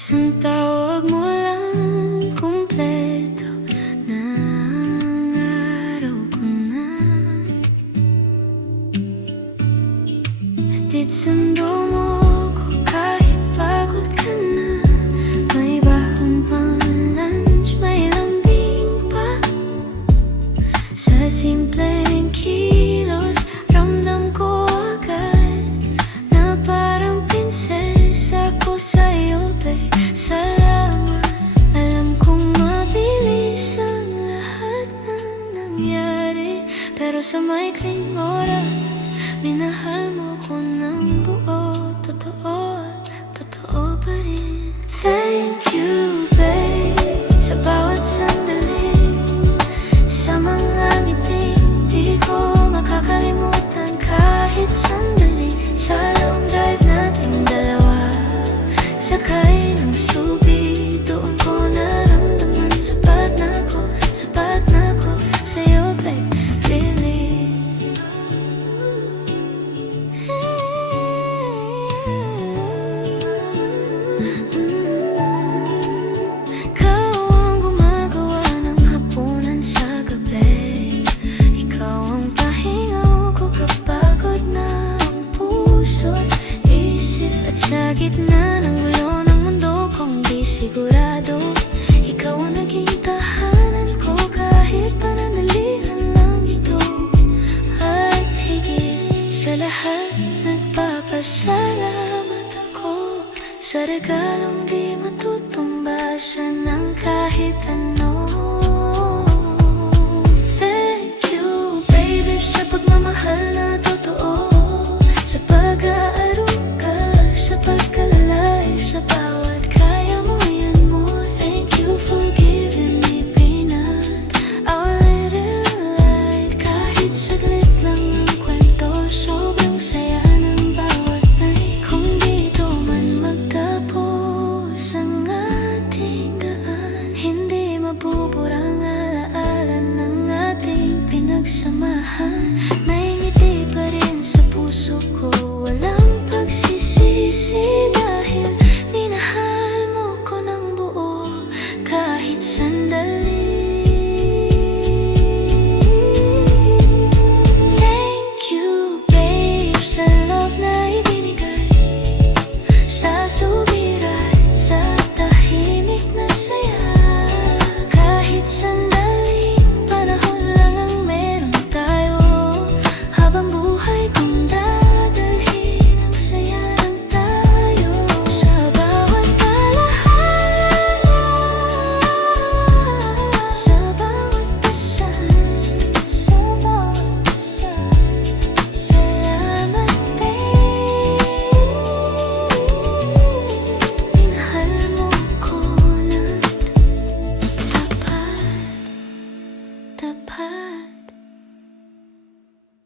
Isang tawag mo lang, kumpleto na ang araw ko na. Hatid sundo mo ko kahit pagod ka na. May bahon pang lunch, may lambing pa. Sa simpleng kilos, ramdam ko agad na parang prinsesa ko sa'yo, babe. Salamat, alam kong mabilis ang lahat ng nangyari, pero sa maikling oras, minahal mo ko ng buo. Totoo pa rin. Thank you, babe, sa bawat sandali, sa mga ngiting di ko makakalimutan kahit sandali. Sa long drive nating dalawa, sakay ng subi, doon ko naramdaman sapat na ako sa'yo, babe, really. Ikaw ang gumagawa ng hapunan sa gabi. Ikaw ang pahinga ko kapag pagod na ang puso't isip. At sa gitna ng gulo ng mundo kong di sigurado, ikaw ang naging tahanan ko kahit panandalian lang ito. At higit sa lahat, nagpapasalamat ako sa regalong di matutumbasan ng kahit ano.